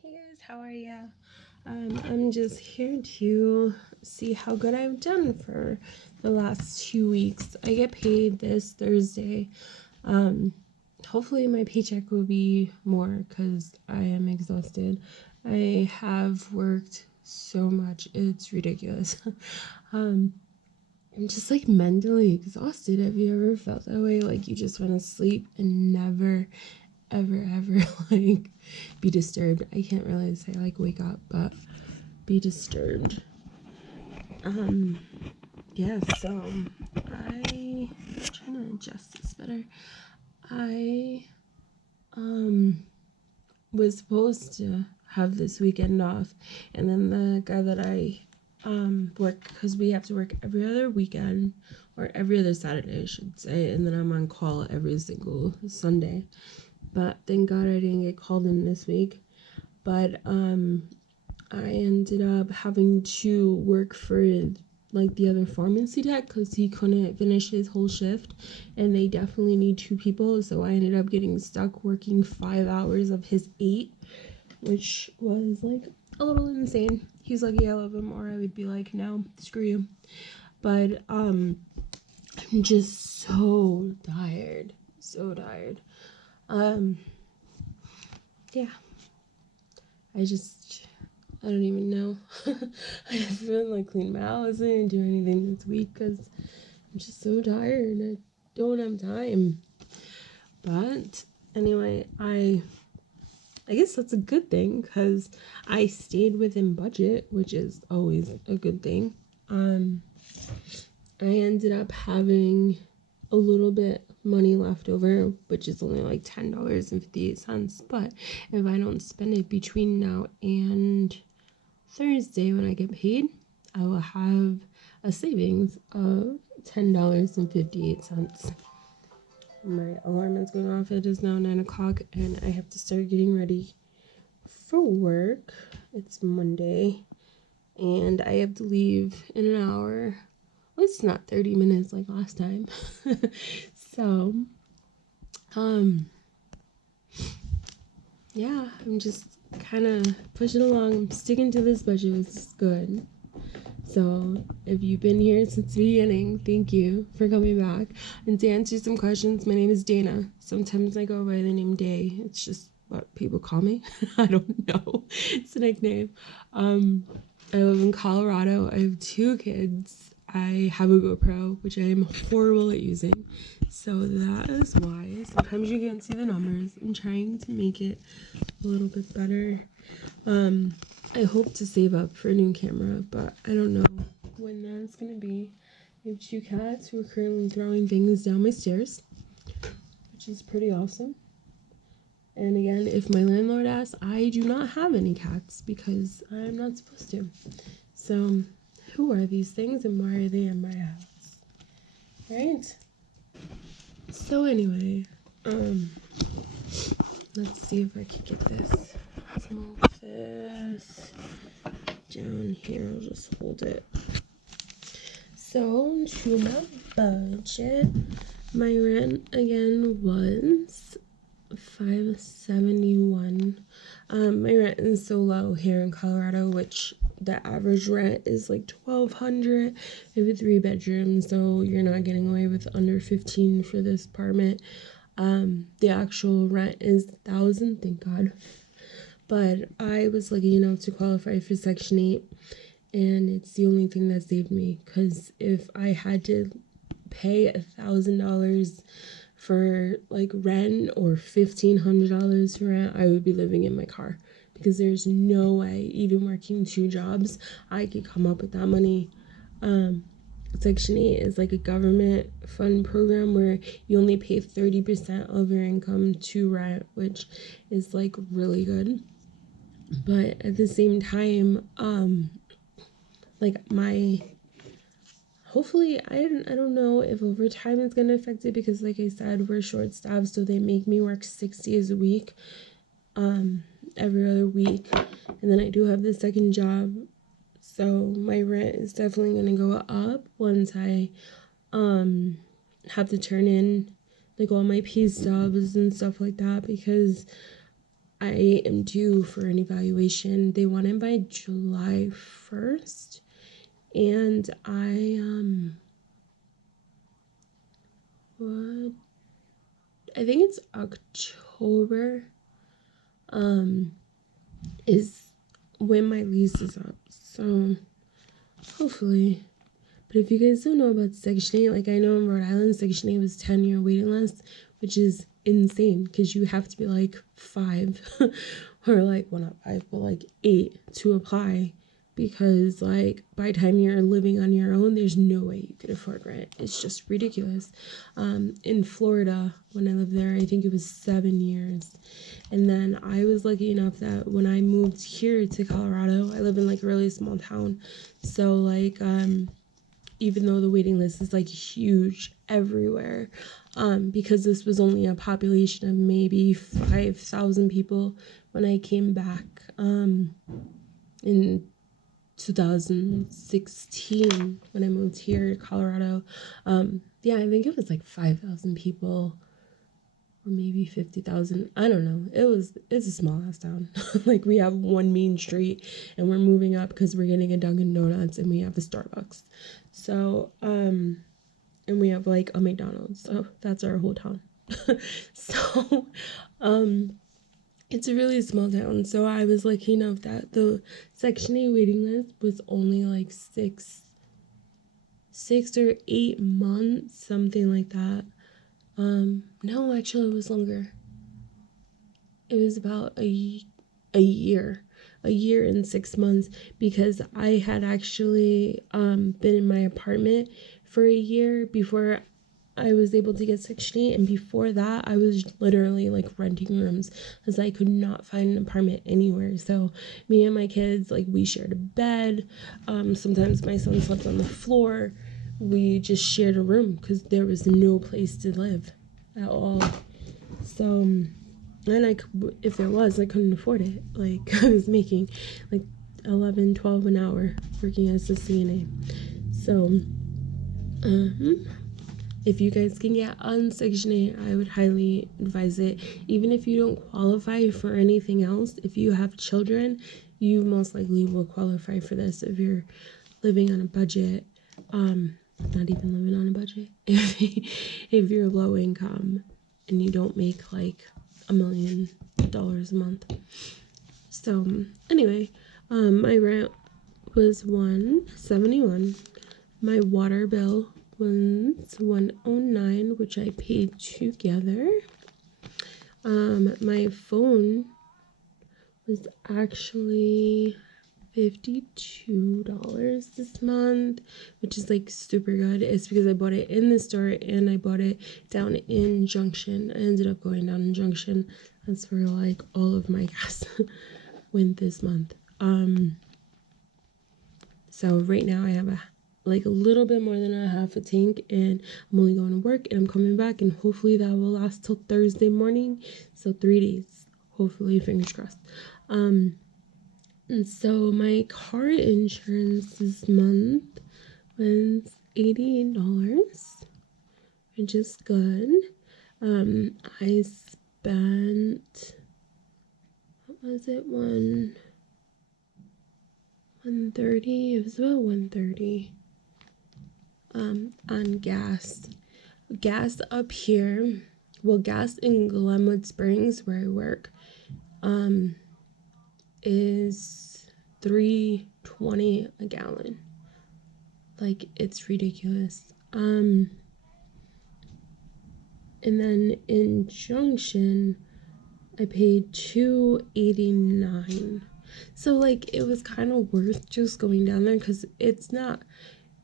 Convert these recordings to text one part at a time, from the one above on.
Hey guys, how are ya? I'm just here to see how good I've done for the last 2 weeks. I get paid this Thursday. Hopefully my paycheck will be more because I am exhausted. I have worked so much, it's ridiculous. I'm just like mentally exhausted. Have you ever felt that way? Like you just want to sleep and never ever like be disturbed. I can't really say like wake up, but be disturbed. Yeah, so I'm trying to adjust this better. I was supposed to have this weekend off, and then the guy that I work, because we have to work every other weekend or every other Saturday I should say, and then I'm on call every single Sunday. But thank God I didn't get called in this week. But I ended up having to work for like the other pharmacy tech because he couldn't finish his whole shift, and they definitely need 2 people. So I ended up getting stuck working 5 hours of his 8, which was like a little insane. He's like, yeah, a little bit more. I would be like, no, screw you. But I'm just so tired. Yeah, I don't even know. I haven't like cleaned my house. I didn't do anything this week because I'm just so tired. I don't have time. But anyway, I guess that's a good thing because I stayed within budget, which is always a good thing. I ended up having a little bit money left over, which is only like $10.58. But if I don't spend it between now and Thursday when I get paid, I will have a savings of $10.58. My alarm is going off. It is now 9 o'clock and I have to start getting ready for work. It's Monday and I have to leave in an hour. Well, it's not 30 minutes like last time. So, yeah, I'm just kind of pushing along. I'm sticking to this budget, which is good. So if you've been here since the beginning, thank you for coming back. And to answer some questions, my name is Dana. Sometimes I go by the name Day. It's just what people call me. I don't know. It's a nickname. I live in Colorado. I have 2 kids. I have a GoPro, which I am horrible at using. So that is why sometimes you can't see the numbers. I'm trying to make it a little bit better. I hope to save up for a new camera, but I don't know when that's gonna be. I have 2 cats who are currently throwing things down my stairs, which is pretty awesome. And again, if my landlord asks, I do not have any cats because I'm not supposed to. So, who are these things and why are they in my house? Right? So anyway, let's see if I can get this. Let's move this down here. I'll just hold it. So to my budget, my rent again was $571. My rent is so low here in Colorado, which the average rent is like $1,200. I have a 3-bedroom, so you're not getting away with under $15 for this apartment. The actual rent is $1,000, thank God. But I was lucky enough to qualify for Section 8, and it's the only thing that saved me. Because if I had to pay $1,000 for like rent or $1,500 for rent, I would be living in my car. Because there's no way, even working 2 jobs, I could come up with that money. Section 8 is like a government fund program where you only pay 30% of your income to rent, which is like really good. But at the same time, hopefully, I don't know if overtime is going to affect it because like I said, we're short staffed, so they make me work 6 days a week, every other week. And then I do have the second job, so my rent is definitely going to go up once I have to turn in like all my pay stubs and stuff like that, because I am due for an evaluation. They want it by July 1st. And I think it's October, is when my lease is up. So hopefully. But if you guys don't know about Section 8, like I know in Rhode Island, Section 8 was 10-year waiting list, which is insane because you have to be like 5 or like, well, not 5, but like 8 to apply, because like by the time you're living on your own, there's no way you could afford rent. It's just ridiculous. In Florida, when I lived there, I think it was 7 years. And then I was lucky enough that when I moved here to Colorado, I live in like a really small town. So like, even though the waiting list is like huge everywhere, because this was only a population of maybe 5,000 people when I came back in 2016 when I moved here to Colorado. Yeah, I think it was like 5,000 people, or maybe 50,000. I don't know. It's a small ass town. Like we have one main street and we're moving up because we're getting a Dunkin' Donuts and we have a Starbucks. So, and we have like a McDonald's. So that's our whole town. So, it's a really small town. So I was lucky enough that the Section 8 waiting list was only like 6 or 8 months, something like that. No, actually it was longer. It was about a year and 6 months, because I had actually been in my apartment for a year before I was able to get Section 8, and before that I was literally like renting rooms because I could not find an apartment anywhere. So me and my kids, like, we shared a bed. Sometimes my son slept on the floor. We just shared a room because there was no place to live at all. So, and if there was, I couldn't afford it. Like, I was making like 11-12 an hour working as a CNA. So, if you guys can get on Section 8, I would highly advise it. Even if you don't qualify for anything else, if you have children, you most likely will qualify for this if you're living on a budget. Not even living on a budget. If you're low income and you don't make like $1 million a month. So anyway, my rent was $171. My water bill was $109, which I paid together. My phone was actually $52 this month, which is like super good. It's because I bought it in the store and I bought it down in Junction. I ended up going down in Junction. That's where like all of my gas went this month. So right now I have a little bit more than a half a tank, and I'm only going to work and I'm coming back, and hopefully that will last till Thursday morning. So 3 days, hopefully, fingers crossed. And so my car insurance this month was $88, which is good. I spent, what was it, 130? It was about 130 on gas. Gas up here, well, gas in Glenwood Springs where I work, is $3.20 a gallon. Like, it's ridiculous. And then in Junction, I paid $2.89. So like, it was kind of worth just going down there, because it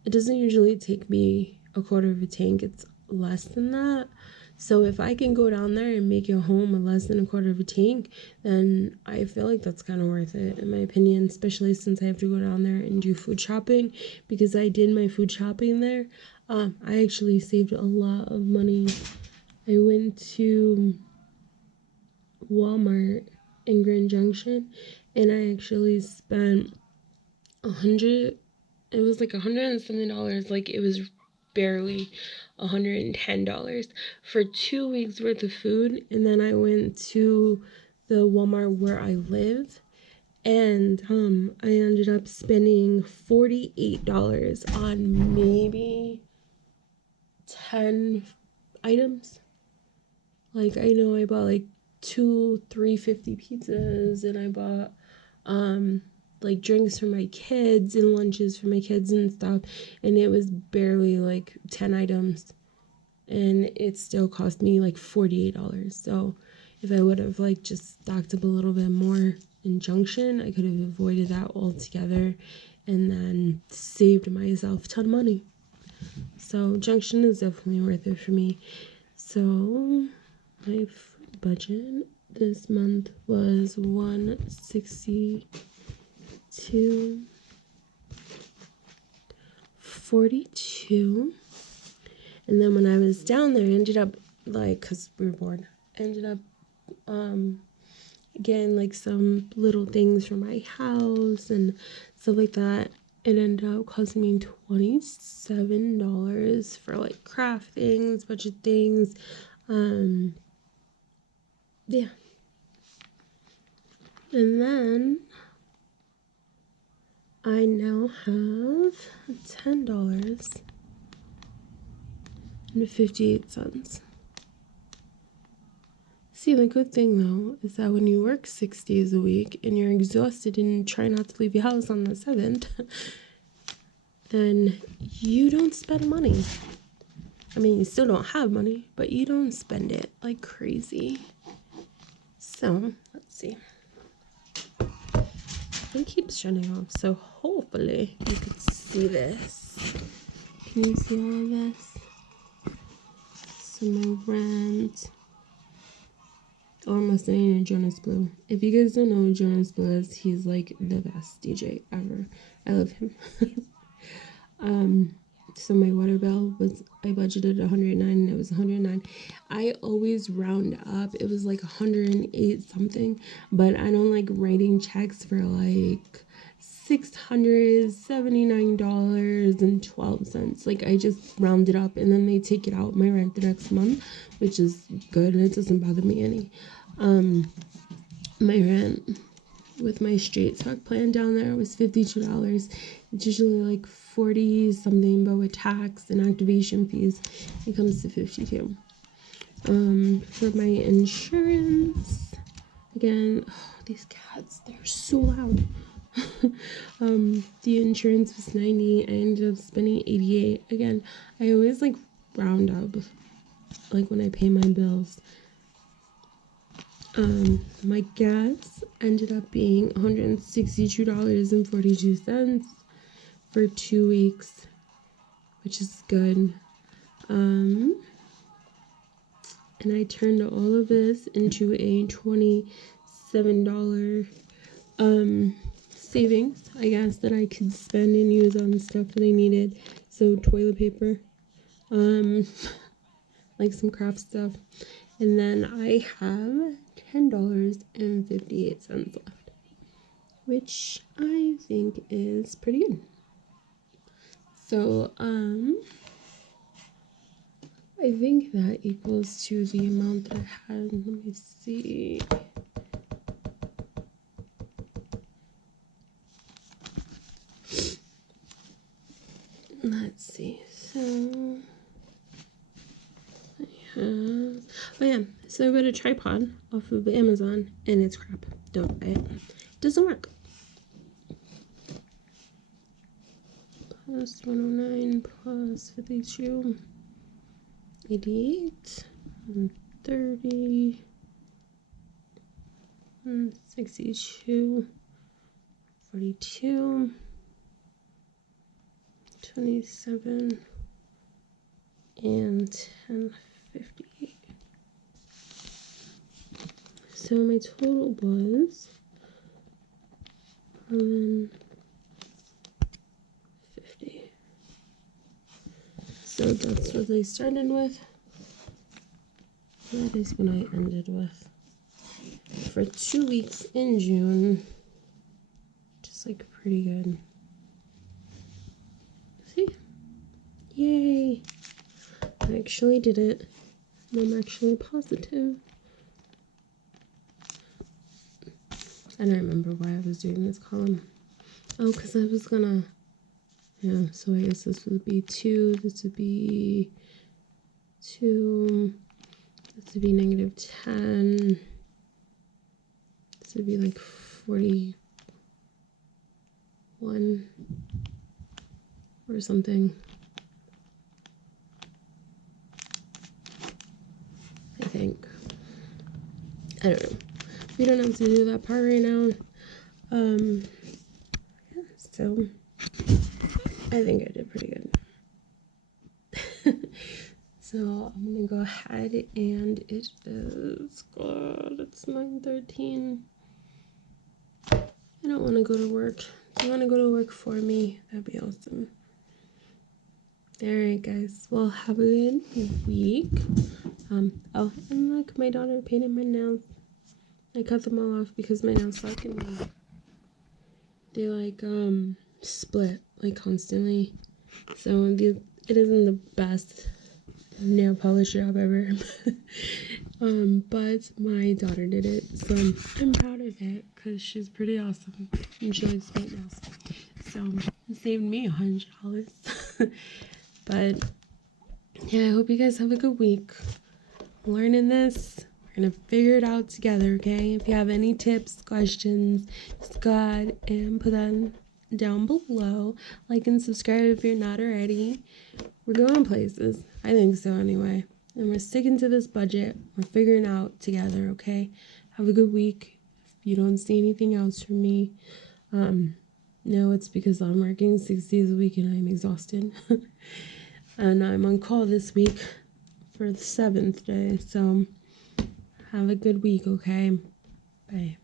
doesn't usually take me a quarter of a tank. It's less than that. So if I can go down there and make it home with less than a quarter of a tank, then I feel like that's kind of worth it, in my opinion, especially since I have to go down there and do food shopping, because I did my food shopping there. I actually saved a lot of money. I went to Walmart in Grand Junction, and I actually spent it was like $100 like it was barely $110 for 2 weeks worth of food. And then I went to the Walmart where I live, and I ended up spending $48 on maybe 10 items. Like, I know I bought like 350 pizzas, and I bought like drinks for my kids and lunches for my kids and stuff, and it was barely like 10 items, and it still cost me like $48. So if I would have like just stocked up a little bit more in Junction, I could have avoided that altogether and then saved myself a ton of money. So Junction is definitely worth it for me. So my budget this month was $162.42. And then when I was down there, I ended up, like, because we were bored, I ended up getting, like, some little things for my house and stuff like that. It ended up costing me $27 for, like, craft things, budget things. Yeah. And then I now have $10.58. See, the good thing though is that when you work 6 days a week and you're exhausted and try not to leave your house on the 7th, then you don't spend money. I mean, you still don't have money, but you don't spend it like crazy. So, let's see. It keeps shutting off, so hopefully you can see this. Can you see all of this? So my rent. Oh, I'm listening to Jonas Blue. If you guys don't know who Jonas Blue is, he's like the best DJ ever. I love him. So my water bill was, I budgeted $109 and it was $109. I always round up. It was like $108 something, but I don't like writing checks for like $679.12. Like, I just round it up and then they take it out my rent the next month, which is good and it doesn't bother me any. My rent with my straight talk plan down there was $52. It's usually like 40 something, but with tax and activation fees it comes to 52. For my insurance, again, these cats, they're so loud. The insurance was $90. I ended up spending $88. Again, I always like round up like when I pay my bills. My gas ended up being $162.42 for 2 weeks, which is good. And I turned all of this into a $27 savings, I guess, that I could spend and use on stuff that I needed. So toilet paper, like some craft stuff. And then I have $10.58 left, which I think is pretty good. So, I think that equals to the amount that I had. Let me see. Let's see. So, so I got a tripod off of Amazon and it's crap. Don't buy it. It doesn't work. Plus 109 plus 52, 88, 30, 62, 42, 27, and 10.58. So my total was $11.50. So that's what I started with. That is what I ended with for 2 weeks in June. Just like pretty good. See? Yay! I actually did it. I'm actually positive. I don't remember why I was doing this column. Oh, because I was gonna, yeah, so I guess this would be 2, this would be 2, this would be -10, this would be like 41 or something. I think. I don't know. We don't have to do that part right now. Yeah, so I think I did pretty good. So I'm gonna go ahead, and it is, God, it's 9:13. I don't want to go to work. Do you want to go to work for me? That'd be awesome. Alright, guys. Well, have a good week. Oh, and look, my daughter painted my nails. I cut them all off because my nails suck, and they like split like constantly. So it isn't the best nail polish job ever. But my daughter did it, so I'm proud of it because she's pretty awesome and she likes paint nails. So it saved me $100. But yeah, I hope you guys have a good week learning this. We're gonna figure it out together, okay? If you have any tips, questions, just go ahead and put them down below. Like and subscribe if you're not already. We're going places. I think so anyway. And we're sticking to this budget. We're figuring out together, okay? Have a good week. If you don't see anything else from me, no, it's because I'm working 6 days a week and I'm exhausted. And I'm on call this week for the 7th day. So have a good week, okay? Bye.